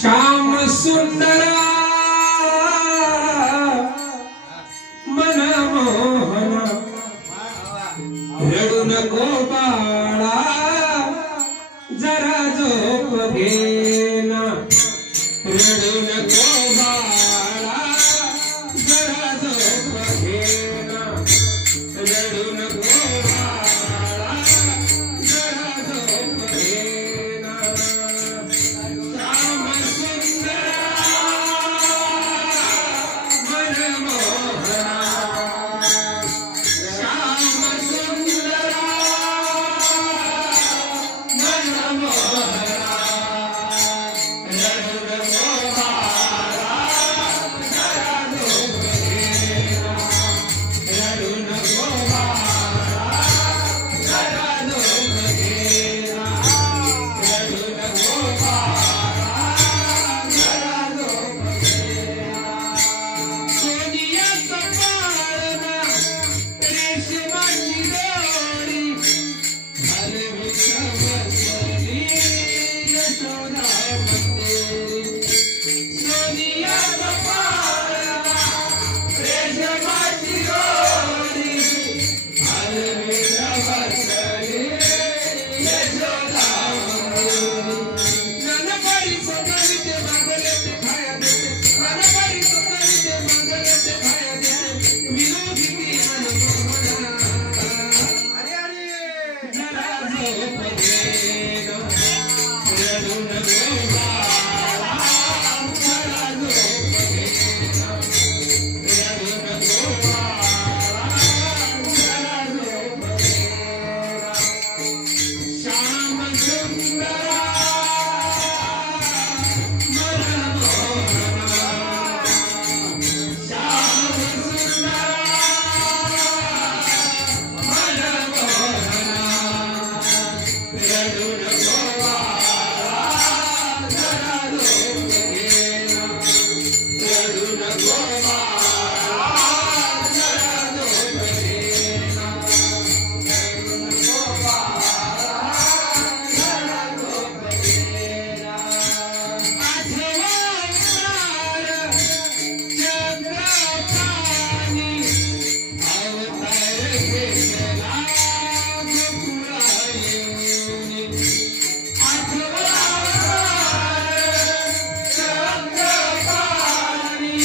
श्याम सुंदरा मनमोहन रडू नको बाळा जरा झोप घेना रडू नको बाळा जरा झोप घेना रडू नको बाळा जरा झोप घेना श्याम सुंदरा मनमोहना श्याम सुंदरा मनमोहना रडू नको बाळा जरा झोप घेना रडू नको बाळा जरा झोप घेना रडू नको बाळा जरा झोप घेना सोनियाचं पाळणा रेशमाची दोरी हलवीत बसली यशोदा मंदिरी सोनियाचं पाळणा रेशमाची दोरी हलवीत बसली यशोदा मंदिरी ननपरी सोनविते मागले ते खाया देते ननपरी सोनविते मागले ते खाया देते विनोदी ती मनमोहना जरा झोप घेना रडू नको बाळा जरा झोप घेना रडू नको बाळा जरा झोप घेना श्याम सुंदरा मनमोहना श्याम सुंदरा मनमोहना रडू नको बाळा जरा झोप घेना रडू नको बाळा जरा झोप घेना रडू नको बाळा जरा झोप घेना आठवणार चंद्रकानी अवतार घेतला गोकुळायनी आठवणार चंद्रकानी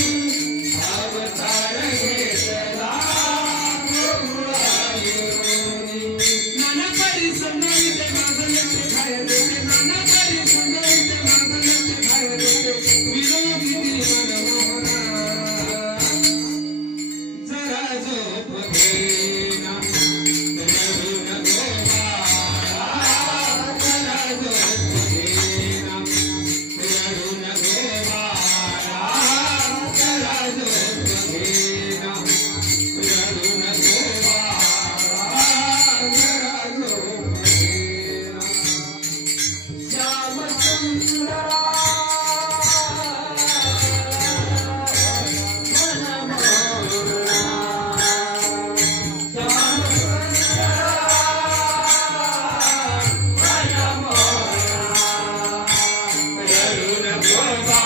अवतार घेतला गोकुळायनी ननपरी सोनविते मागले ते खाया देते ननपरी सोनविते मागले ते खाया देते विनोदी ती मनमोहना जरा झोप घेना रडू नको बाळा जरा झोप घेना रडू नको बाळा जरा झोप घेना रडू नको बाळा जरा झोप घेना श्याम सुंदरा रडू नको